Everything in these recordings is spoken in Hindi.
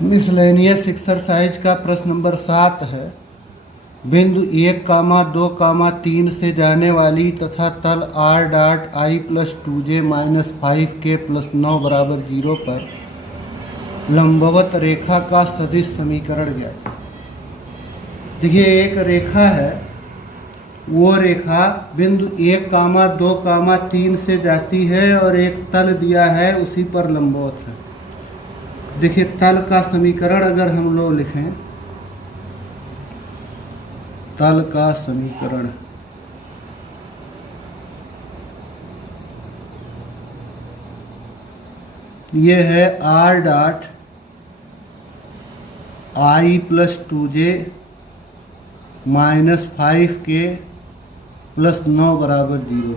मिसलेनियस एक्सरसाइज का प्रश्न नंबर 7 है। बिंदु 1, 2, 3 से जाने वाली तथा तल r dot i plus 2j minus 5k plus 9 बराबर 0 पर लंबवत रेखा का सदिश समीकरण ज्ञात। देखिए, एक रेखा है, वो रेखा बिंदु 1, 2, 3 से जाती है और एक तल दिया है, उसी पर लंबवत है। देखिए, तल का समीकरण अगर हम लोग लिखें, तल का समीकरण ये है r dot i plus 2j minus 5k plus 9 बराबर 0।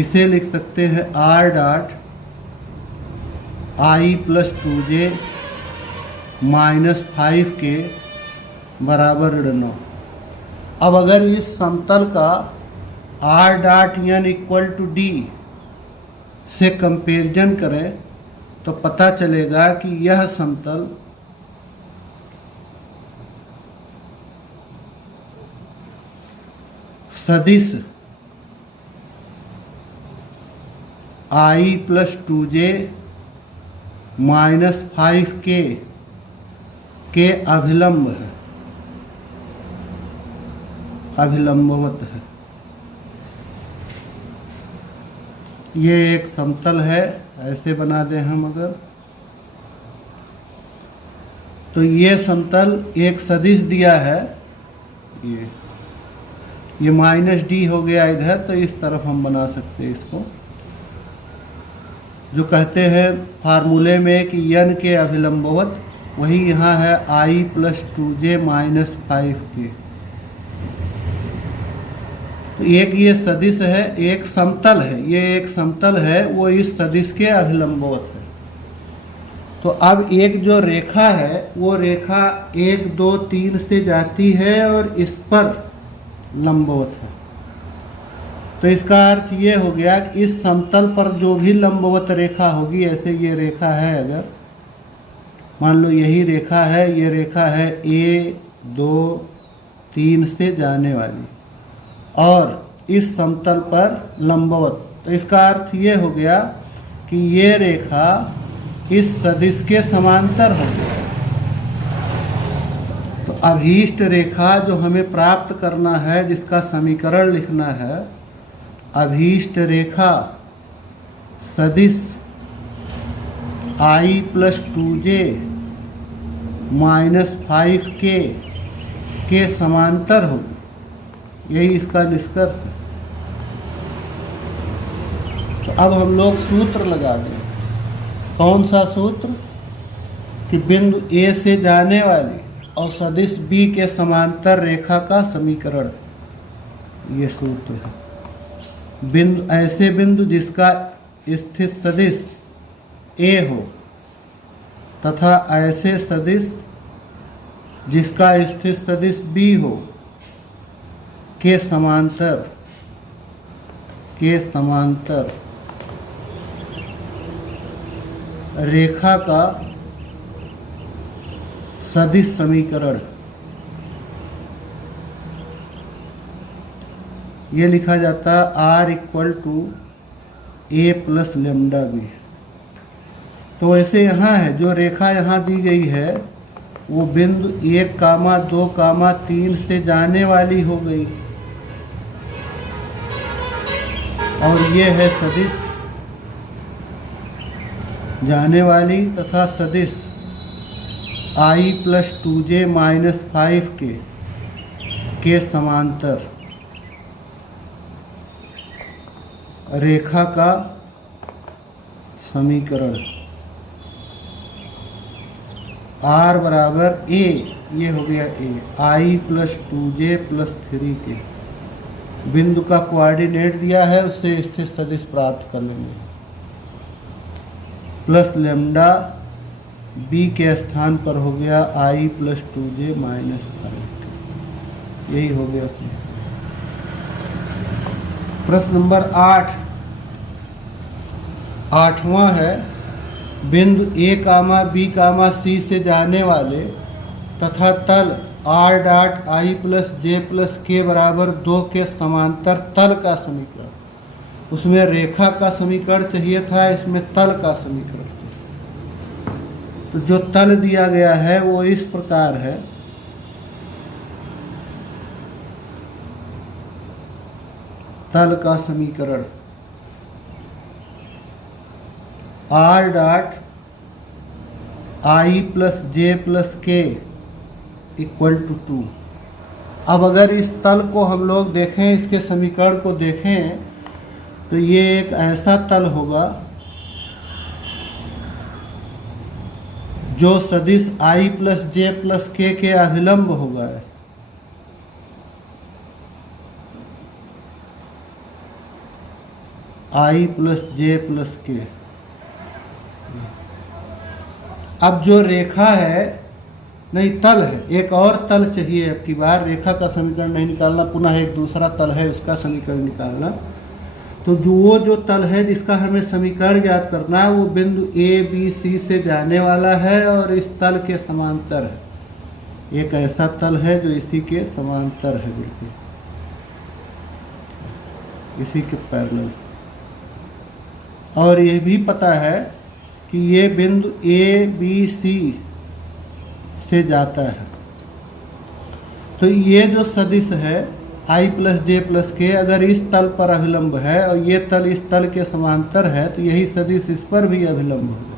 इसे लिख सकते हैं r dot i plus 2j minus 5k बराबर 9। अब अगर इस समतल का r dot n equal to d से कंपेरिजन करें तो पता चलेगा कि यह समतल सदिश i plus 2j minus 5k के अभिलंब है, अभिलंबवत है। ये एक समतल है, ऐसे बना दें हम अगर, तो ये समतल एक सदिश दिया है, ये माइनस डी हो गया इधर, तो इस तरफ हम बना सकते हैं इसको, जो कहते हैं फार्मूले में कि n के अभिलंबवत, वही यहाँ है i plus 2j minus 5k। तो एक ये सदिश है, एक समतल है, ये एक समतल है, वो इस सदिश के अभिलंबवत है। तो अब एक जो रेखा है, वो रेखा 1, 2, 3 से जाती है और इस पर लंबवत है। तो इसका अर्थ ये हो गया कि इस समतल पर जो भी लंबवत रेखा होगी, ऐसे ये रेखा है, अगर मान लो यही रेखा है, ये रेखा है 1, 2, 3 से जाने वाली और इस समतल पर लंबवत, तो इसका अर्थ ये हो गया कि ये रेखा इस सदिश के समांतर हो गया। तो अभीष्ट रेखा जो हमें प्राप्त करना है, जिसका समीकरण लिखना है, अभीष्ट रेखा सदिश i plus 2j minus 5k के समांतर होगी, यही इसका निष्कर्ष है। तो अब हम लोग सूत्र लगा दें। कौन सा सूत्र? कि बिंदु A से जाने वाली और सदिश B के समांतर रेखा का समीकरण, ये सूत्र है। बिंदु, ऐसे बिंदु जिसका स्थित सदिश A हो तथा ऐसे सदिश जिसका स्थित सदिश B हो के समांतर रेखा का सदिश समीकरण, ये लिखा जाता है r equal to a plus lambda b. तो ऐसे यहाँ है, जो रेखा यहाँ दी गई है वो बिंदु 1, 2, 3 से जाने वाली हो गई और ये है सदिश जाने वाली तथा सदिश i plus 2j minus 5k के समांतर रेखा का समीकरण। r बराबर a, ये हो गया a, i plus 2j plus 3k। बिंदु का कोऑर्डिनेट दिया है, उससे स्थित सदिश प्राप्त कर लेंगे, प्लस लेमडा b के स्थान पर हो गया i plus 2j minus 5k। यही हो गया। प्रश्न नंबर 8, 8वां है बिंदु ए कामा बी कामा सी से जाने वाले तथा तल R dot i plus j plus के बराबर 2 के समांतर तल का समीकरण। उसमें रेखा का समीकरण चाहिए था, इसमें तल का समीकरण चाहिए। तो जो तल दिया गया है वो इस प्रकार है। तल का समीकरण R dot i plus j plus k equal to 2। अब अगर इस तल को हम लोग देखें, इसके समीकरण को देखें, तो ये एक ऐसा तल होगा जो सदिश आई प्लस जे प्लस के अभिलंब होगा। आई प्लस जे प्लस के। अब जो रेखा है, नहीं तल है, एक और तल चाहिए। अब की बार रेखा का समीकरण नहीं निकालना, पुनः एक दूसरा तल है उसका समीकरण निकालना। तो जो तल है जिसका हमें समीकरण ज्ञात करना है वो बिंदु ए बी सी से जाने वाला है और इस तल के समांतर है। एक ऐसा तल है जो इसी के समांतर है, बिल्कुल इसी के पैरेलल। और यह भी पता है कि ये बिंदु ए बी सी से जाता है। तो ये जो सदिश है आई प्लस जे प्लस के, अगर इस तल पर अभिलंब है और ये तल इस तल के समांतर है, तो यही सदिश इस पर भी अभिलंब होगा।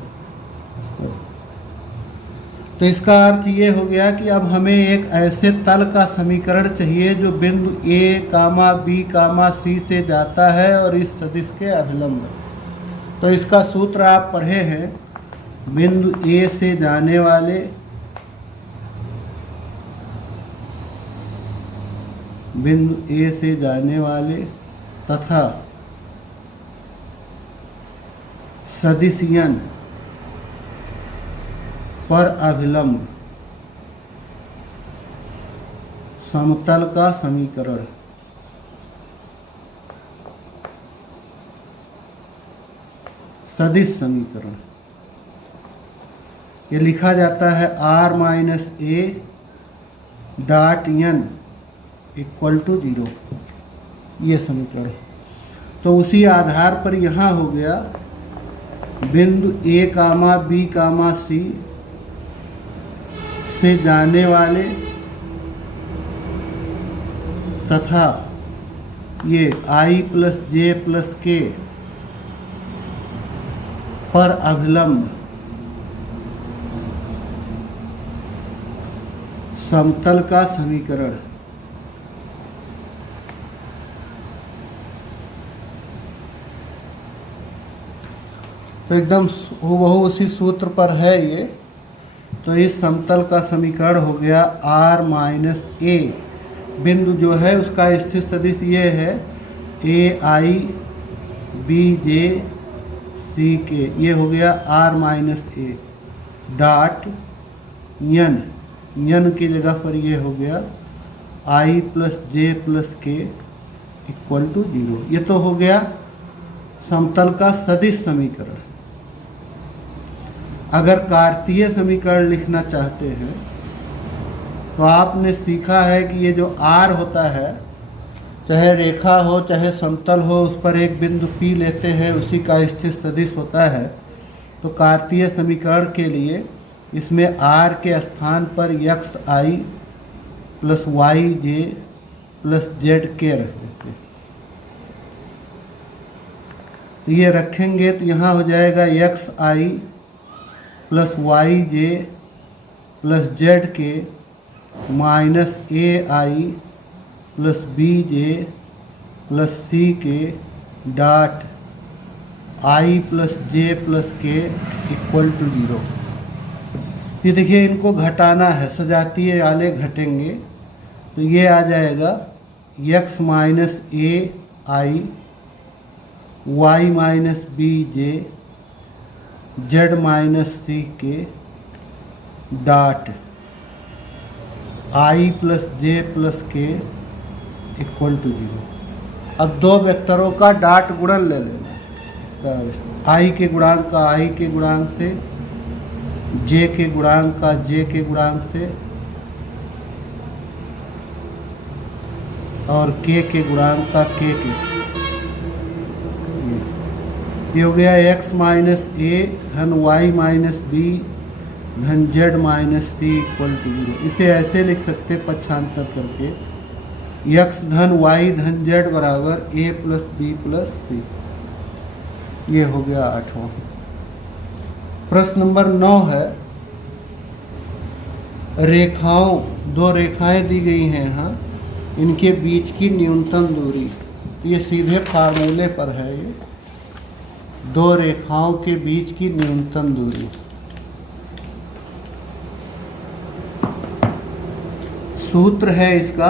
तो इसका अर्थ ये हो गया कि अब हमें एक ऐसे तल का समीकरण चाहिए जो बिंदु ए कामा बी कामा सी से जाता है और इस सदिश के अभिलंब है। तो इसका सूत्र आप पढ़े हैं, बिंदु ए से जाने वाले तथा सदिश n पर अभिलंब समतल का समीकरण। सदिश समीकरण ये लिखा जाता है r minus a dot n equal to 0, ये समीकरण। तो उसी आधार पर यहाँ हो गया बिंदु ए कामा बी कामा सी से जाने वाले तथा ये आई प्लस जे प्लस के पर अभिलंब समतल का समीकरण। तो एकदम हूबहू उसी सूत्र पर है ये। तो इस समतल का समीकरण हो गया r माइनस ए, बिंदु जो है उसका स्थित सदिश ये है ए आई बी जे सी के, ये हो गया r minus a dot n की जगह पर ये हो गया आई plus j plus k equal to 0। ये तो हो गया समतल का सदिश समीकरण। अगर कार्तीय समीकरण लिखना चाहते हैं तो आपने सीखा है कि ये जो r होता है, चाहे रेखा हो चाहे समतल हो, उस पर एक बिंदु P लेते हैं, उसी का स्थित सदिश होता है। तो कार्तीय समीकरण के लिए इसमें r के स्थान पर x i plus y j plus z के रख देते हैं। तो ये रखेंगे तो यहाँ हो जाएगा एक्स आई plus y j plus z के minus a I plus B J plus C k dot i plus j plus k equal to 0। ये देखिए इनको घटाना है, सजातीय वाले घटेंगे तो ये आ जाएगा x minus a i y minus b j z minus c k dot i plus j plus k equal to 0। अब दो वेक्टरों का डॉट गुणन ले लेना। आई के गुणांक का आई के गुणांक से, जे के गुणांक का जे के गुणांक से और के गुणांक का के से। ये हो गया x माइनस ए धन y माइनस बी धन z minus c equal to 0। इसे ऐसे लिख सकते पक्षांतर करके, x धन y धन z बराबर a प्लस बी प्लस सी। ये हो गया 8वां। प्रश्न नंबर 9 है, रेखाओं, दो रेखाएं दी गई हैं यहाँ, इनके बीच की न्यूनतम दूरी। ये सीधे फार्मूले पर है। ये दो रेखाओं के बीच की न्यूनतम दूरी। सूत्र है इसका,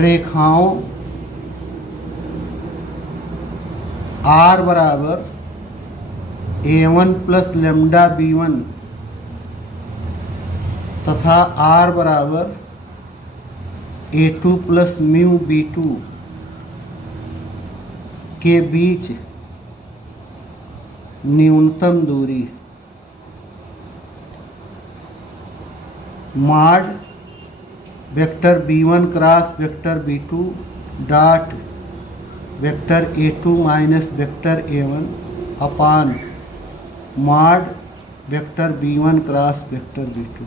रेखाओं r बराबर a1 प्लस लेमडा b1 तथा r बराबर a2 प्लस म्यू b2 के बीच न्यूनतम दूरी mod vector b1 cross vector b2 dot vector a2 minus vector a1 अपान mod vector b1 cross vector b2।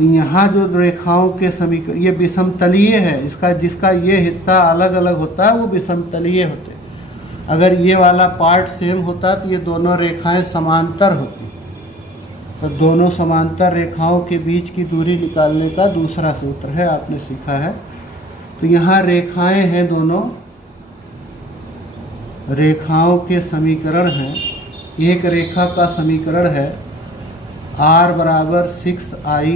यहाँ जो रेखाओं के समीकरण, ये विषमतलीय है, इसका जिसका ये हिस्सा अलग अलग होता है वो विषमतलीय होते हैं। अगर ये वाला पार्ट सेम होता तो ये दोनों रेखाएं समांतर होती। तो दोनों समांतर रेखाओं के बीच की दूरी निकालने का दूसरा सूत्र है, आपने सीखा है। तो यहाँ रेखाएं हैं, दोनों रेखाओं के समीकरण हैं। एक रेखा का समीकरण है r बराबर 6i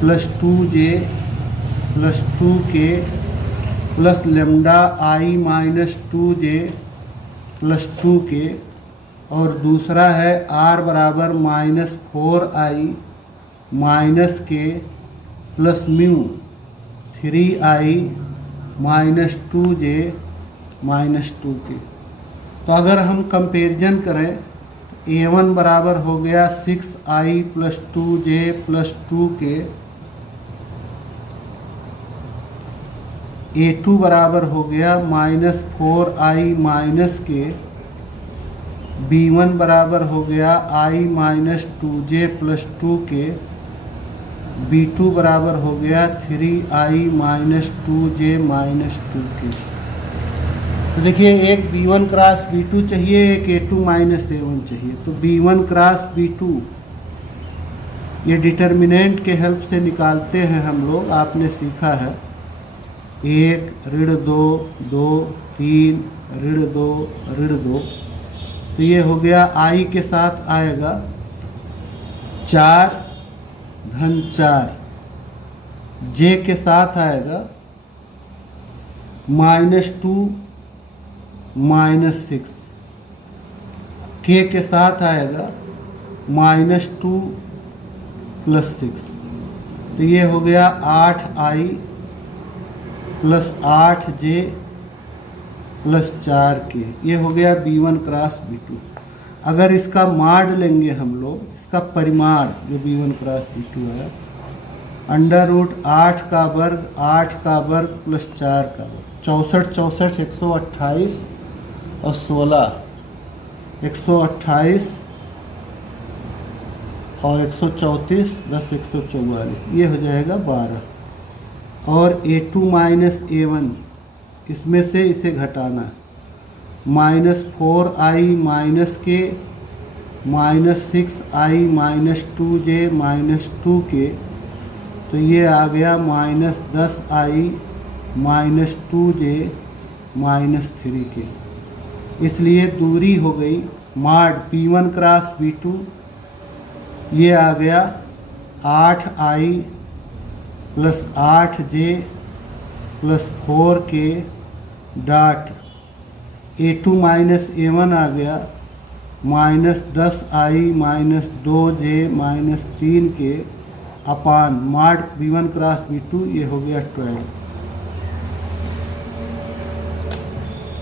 plus 2j plus 2k plus lambda i minus 2j plus 2k, और दूसरा है r बराबर minus 4i minus k plus mu 3i minus 2j minus 2k। तो अगर हम कंपेरिजन करें, a1 बराबर हो गया 6i plus 2j plus 2k, a2 बराबर हो गया minus 4i minus k, b1 बराबर हो गया i minus 2j plus 2k, b2 बराबर हो गया 3i minus 2j minus 2k। तो देखिए, एक b1 क्रॉस b2 चाहिए, एक a2 माइनस a1 चाहिए। तो b1 क्रॉस b2 ये डिटर्मिनेंट के हेल्प से निकालते हैं हम लोग, आपने सीखा है। 1 ऋण 2 2 3 ऋण 2 ऋण 2। तो ये हो गया, i के साथ आएगा 4 धन 4, j के साथ आएगा माइनस 2 माइनस 6, k के साथ आएगा माइनस 2 प्लस 6। तो ये हो गया 8i plus 8j plus 4k। ये हो गया b1 क्रॉस b2। अगर इसका माड लेंगे हम लोग, इसका परिमाण जो b1 क्रॉस b2 है, अंडर रूट 8 का वर्ग 8 का वर्ग प्लस 4 का वर्ग, 64 64 128 और 16 128 और 134 10 144, ये हो जाएगा 12। और a2 माइनस a1, इसमें से इसे घटाना, minus 4i minus k minus 6i minus 2j minus 2k। तो ये आ गया minus 10i minus 2j minus 3k। इसलिए दूरी हो गई मॉड b1 क्रॉस b2, ये आ गया 8i plus 8j plus 4k dot a2 minus a1 आ गया minus 10i minus 2j minus 3k अपान मॉड b1 क्रॉस b2, ये हो गया 12।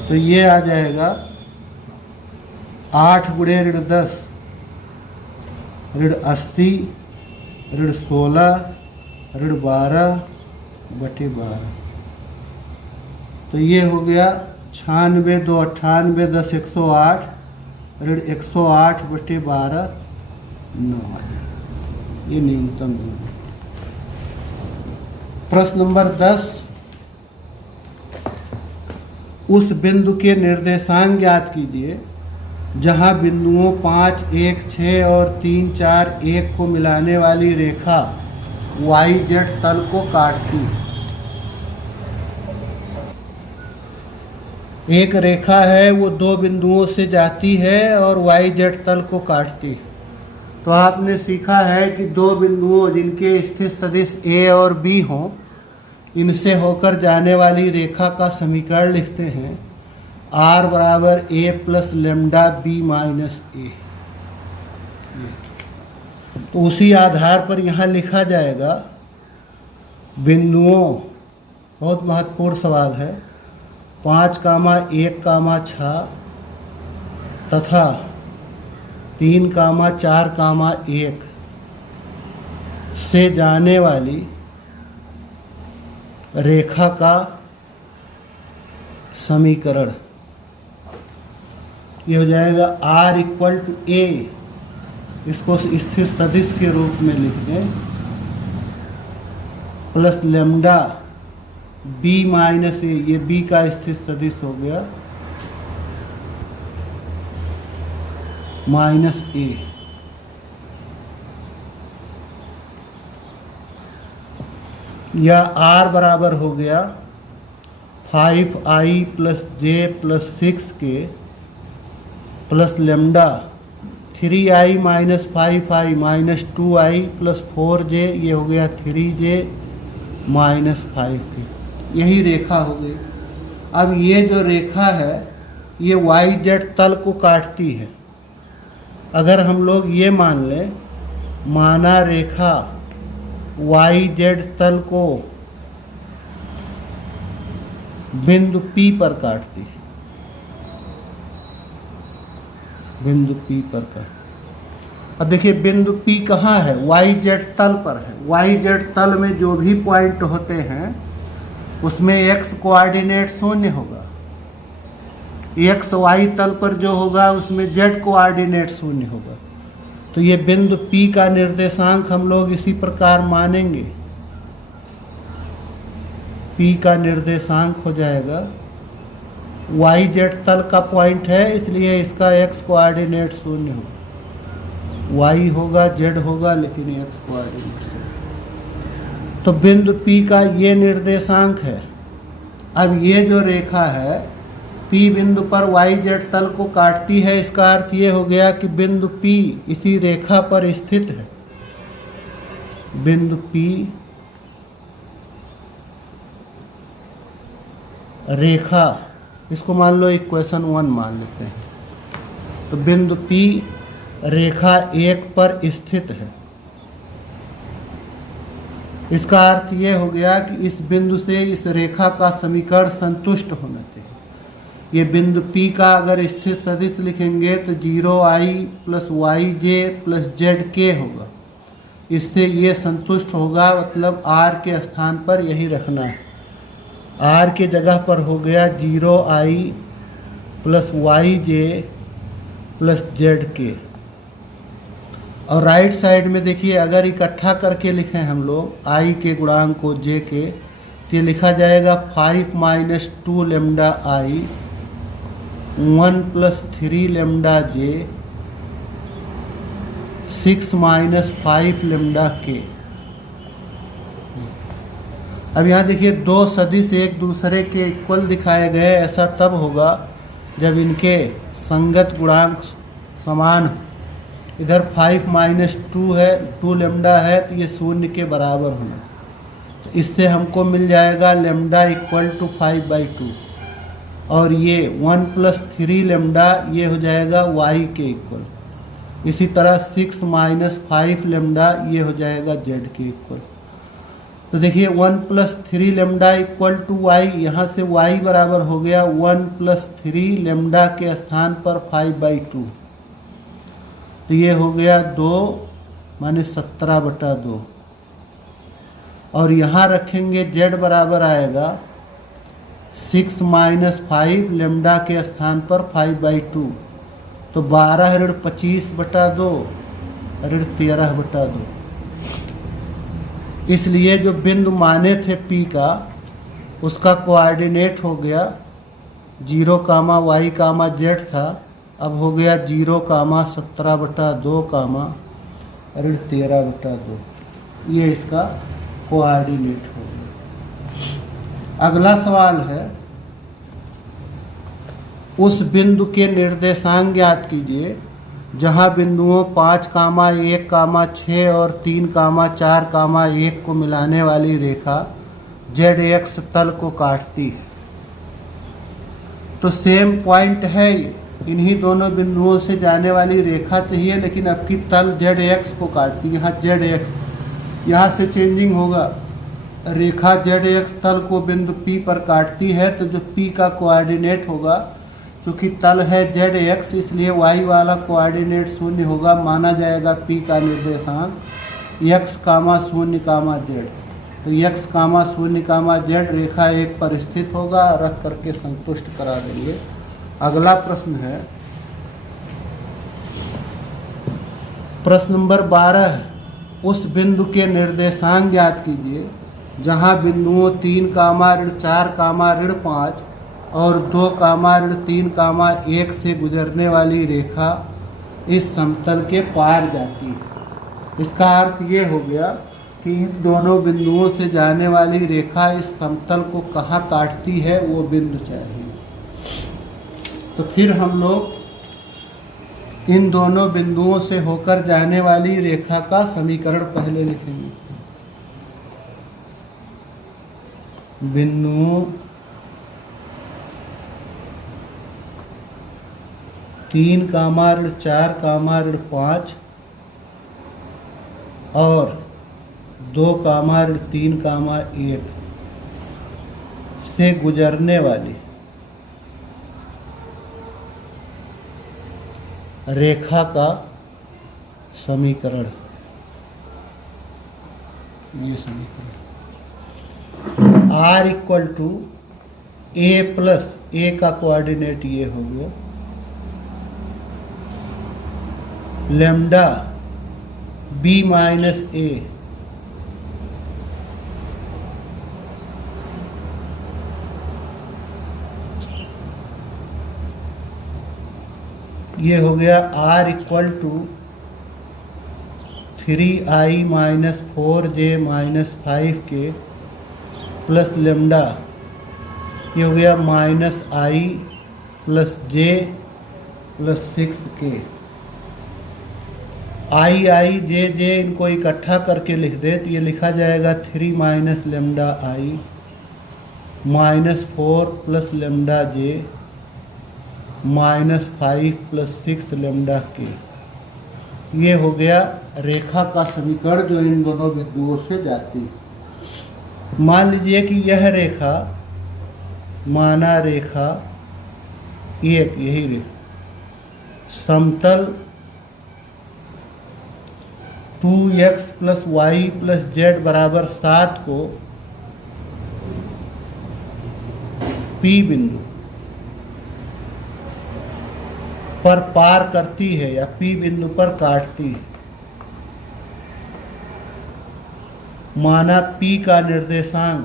तो ये आ जाएगा 8 गुणे ऋण 10 ऋण 80 ऋण 16 ऋण 12/12। तो ये हो गया 96 2 98 10 108 ऋण 108/12 9। ये न्यूनतम दूरी। प्रश्न नंबर 10, उस बिंदु के निर्देशांक ज्ञात कीजिए जहां बिंदुओं 5 1 6 और 3 4 1 को मिलाने वाली रेखा YZ तल को काटती है। एक रेखा है वो दो बिंदुओं से जाती है और YZ तल को काटती है। तो आपने सीखा है कि दो बिंदुओं जिनके स्थित सदिश A और B हों, इनसे होकर जाने वाली रेखा का समीकरण लिखते हैं R बराबर A plus lambda B minus A। तो उसी आधार पर यहाँ लिखा जाएगा बिंदुओं, बहुत महत्वपूर्ण सवाल है, 5, 1, 6 तथा 3, 4, 1 से जाने वाली रेखा का समीकरण। ये हो जाएगा R इक्वल टू A, इसको स्थिर सदिश के रूप में लिख दें, plus lambda B minus A, ये B का स्थिर सदिश हो गया, माइनस A। या R बराबर हो गया 5i प्लस j प्लस 6 के plus lambda 3i minus 5i minus 2i plus 4j, ये हो गया 3j माइनस 5k। यही रेखा हो गई। अब ये जो रेखा है ये YZ तल को काटती है। अगर हम लोग ये मान लें, माना रेखा YZ तल को बिंदु P पर काटती है, बिंदु P पर काट। अब देखिए बिंदु P कहाँ है? YZ तल पर है। YZ तल में जो भी पॉइंट होते हैं उसमें x कोऑर्डिनेट 0 होगा, XY तल पर जो होगा उसमें Z कोऑर्डिनेट 0 होगा। तो ये बिंदु P का निर्देशांक हम लोग इसी प्रकार मानेंगे। P का निर्देशांक हो जाएगा, YZ तल का पॉइंट है इसलिए इसका x कोऑर्डिनेट 0 होगा, Y होगा, Z होगा, लेकिन x कोऑर्डिनेट 0। तो बिंदु P का ये निर्देशांक है। अब ये जो रेखा है P बिंदु पर YZ तल को काटती है, इसका अर्थ ये हो गया कि बिंदु P इसी रेखा पर स्थित है। बिंदु P रेखा, इसको मान लो इक्वेशन 1 मान लेते हैं। तो बिंदु P रेखा 1 पर स्थित है। इसका अर्थ ये हो गया कि इस बिंदु से इस रेखा का समीकरण संतुष्ट होना चाहिए। ये बिंदु P का अगर स्थिर सदिश लिखेंगे तो 0i plus yj plus zk होगा। इससे ये संतुष्ट होगा, मतलब R के स्थान पर यही रखना है। R के जगह पर हो गया 0i plus yj plus zk। और राइट साइड में देखिए अगर इकट्ठा करके लिखें हम लोग i के गुणांक को j के, तो ये लिखा जाएगा 5 minus 2 lambda i 1 plus 3 lambda j 6 minus 5 lambda k। अब यहाँ देखिए दो सदिश एक दूसरे के इक्वल दिखाए गए। ऐसा तब होगा जब इनके संगत गुणांक समान हो। इधर 5 माइनस 2 है, 2 लैम्डा है, तो ये 0 के बराबर होना। तो इससे हमको मिल जाएगा लैम्डा इक्वल टू 5/2। और ये 1 प्लस 3 लैम्डा ये हो जाएगा y के इक्वल। इसी तरह 6 माइनस 5 लैम्डा ये हो जाएगा z के इक्वल। तो देखिए 1 + 3 लेमडा = y, यहाँ से y बराबर हो गया 1 + 3 लेमडा के स्थान पर 5/2, तो ये हो गया 2 माने 17/2। और यहाँ रखेंगे z बराबर आएगा 6 - 5 लेमडा के स्थान पर 5/2, तो 12 ऋण 25/2 ऋण 13/2। इसलिए जो बिंदु माने थे P का, उसका कोऑर्डिनेट हो गया 0, y, z था, अब हो गया 0, 17/2, ऋण 13/2। ये इसका कोऑर्डिनेट हो गया। अगला सवाल है, उस बिंदु के निर्देशांक ज्ञात कीजिए जहां बिंदुओं 5, 1, 6 और 3, 4, 1 को मिलाने वाली रेखा ZX तल को काटती है। तो सेम पॉइंट है, इन्हीं दोनों बिंदुओं से जाने वाली रेखा चाहिए, लेकिन अब की तल ZX को काटती है। यहाँ ZX यहाँ से चेंजिंग होगा, रेखा ZX तल को बिंदु P पर काटती है, तो जो P का कोऑर्डिनेट होगा, चूँकि तल है ZX, इसलिए y वाला कोऑर्डिनेट 0 होगा, माना जाएगा P का निर्देशांक x, 0, z। तो x, 0, z रेखा 1 पर स्थित होगा, रख करके संतुष्ट करा देंगे। अगला प्रश्न है, प्रश्न नंबर 12 है, उस बिंदु के निर्देशांक ज्ञात कीजिए जहां बिंदुओं 3, ऋण 4, ऋण 5 और 2, ऋण 3, 1 से गुजरने वाली रेखा इस समतल के पार जाती है। इसका अर्थ ये हो गया कि इन दोनों बिंदुओं से जाने वाली रेखा इस समतल को कहाँ काटती है, वो बिंदु चाहिए। तो फिर हम लोग इन दोनों बिंदुओं से होकर जाने वाली रेखा का समीकरण पहले लिखेंगे। बिंदुओं 3, ऋण 4, ऋण 5 और 2, ऋण 3, 1 से गुजरने वाली रेखा का समीकरण, ये समीकरण R = A प्लस A का कोऑर्डिनेट ये हो गया, लेमडा B माइनस A ये हो गया R = 3i - 4j - 5k plus lambda, ये हो गया -i + j + 6k। i j j इनको इकट्ठा करके लिख दे तो ये लिखा जाएगा 3 - lambda i -4 + lambda j -5 + 6 lambda k। ये हो गया रेखा का समीकरण जो इन दोनों बिंदुओं से जाती है। मान लीजिए कि यह रेखा, माना रेखा एक, यही रेखा समतल 2x + y + z = 7 को P बिंदु पर पार करती है या P बिंदु पर काटती है। माना P का निर्देशांक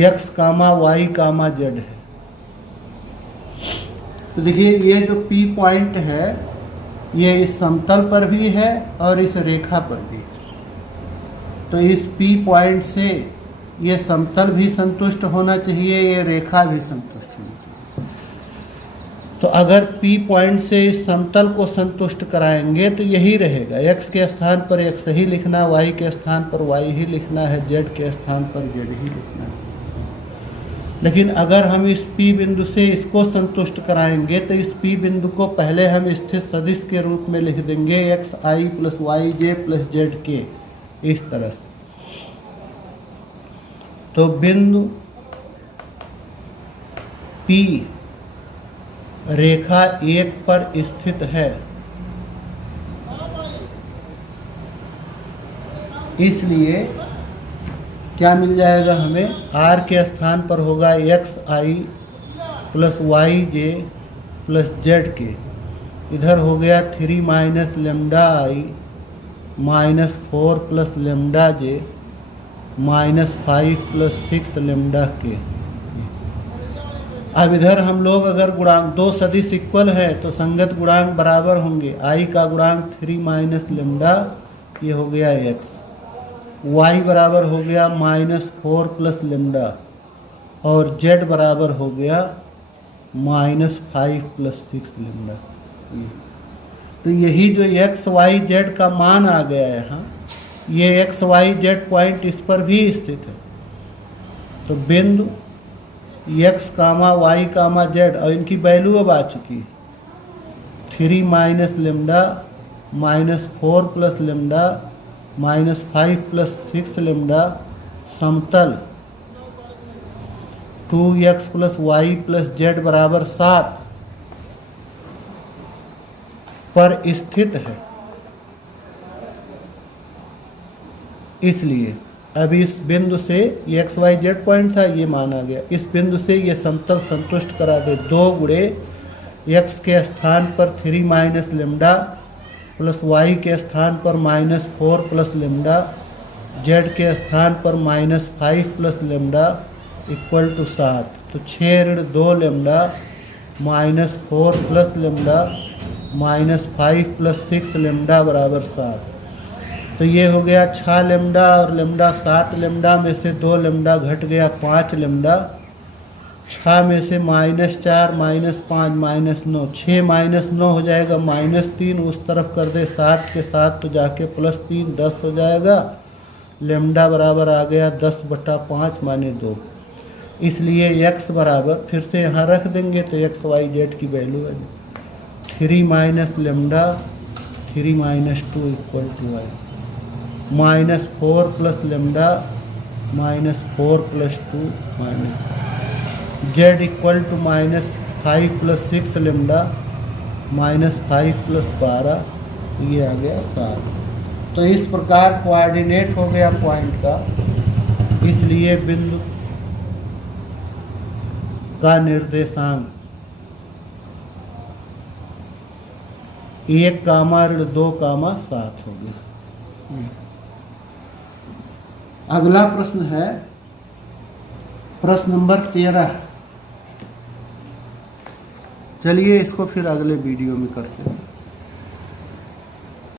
x, y, z है। तो देखिए ये जो P पॉइंट है, ये इस समतल पर भी है और इस रेखा पर भी है। तो इस P पॉइंट से ये समतल भी संतुष्ट होना चाहिए, ये रेखा भी संतुष्ट होनी चाहिए। तो अगर P पॉइंट से इस समतल को संतुष्ट कराएंगे तो यही रहेगा, x के स्थान पर x ही लिखना, y के स्थान पर y ही लिखना है, z के स्थान पर z ही लिखना है। लेकिन अगर हम इस P बिंदु से इसको संतुष्ट कराएंगे तो इस P बिंदु को पहले हम स्थिर सदिश के रूप में लिख देंगे xi plus y j plus z के, इस तरह से। तो बिंदु P रेखा 1 पर स्थित है, इसलिए क्या मिल जाएगा हमें, r के स्थान पर होगा xi plus y j plus z के, इधर हो गया 3 minus lambda I minus 4 plus lambda J minus 5 plus 6 lambda के। अब इधर हम लोग अगर गुणांक दो सदिश इक्वल है तो संगत गुणांक बराबर होंगे। आई का गुणांक 3 माइनस लेमडा, ये हो गया x, y बराबर हो गया माइनस 4 प्लस लेमडा, और z बराबर हो गया माइनस 5 प्लस 6 लेमडा। तो यही जो x y z का मान आ गया है यहाँ, ये x y z पॉइंट इस पर भी स्थित है। तो बिंदु x कामा y कामा z, और इनकी वैल्यू अब आ चुकी है 3 minus lambda minus 4 plus lambda minus 5 plus 6 lambda समतल 2x plus Y plus Z बराबर 7 पर स्थित है। इसलिए अब इस बिंदु से ये एक्स वाई जेड पॉइंट था, ये माना गया, इस बिंदु से ये समतल संतुष्ट करा दे। 2 गुणे x के स्थान पर 3 माइनस लेमडा प्लस y के स्थान पर माइनस 4 प्लस लेमडा, z के स्थान पर minus 5 plus lambda equal to 7। तो 6 ऋण 2 लेमडा minus 4 plus lambda minus 5 plus 6 lambda बराबर 7। तो ये हो गया 6 लेमडा और लेमडा 7 लेमडा में से 2 लेमडा घट गया 5 लेमडा, 6 में से माइनस 4 माइनस 5 माइनस 9, 6 माइनस 9 हो जाएगा माइनस 3, उस तरफ कर दे 7 के साथ तो जाके प्लस 3 10 हो जाएगा। लेमडा बराबर आ गया 10/5 माने 2। इसलिए x बराबर फिर से यहाँ रख देंगे तो एक्स वाई जेड की वैल्यू है 3 minus lambda 3 minus 2 equal to y, minus 4 plus lambda minus 4 plus 2 minus z equal to minus 5 plus 6 लेमडा माइनस 5 प्लस 12, ये आ गया 7। तो इस प्रकार कोऑर्डिनेट हो गया पॉइंट का। इसलिए बिंदु का निर्देशांक 1 कामा ऋण 2 कामा 7 हो गया। अगला प्रश्न है प्रश्न नंबर 13। चलिए इसको फिर अगले वीडियो में करते हैं।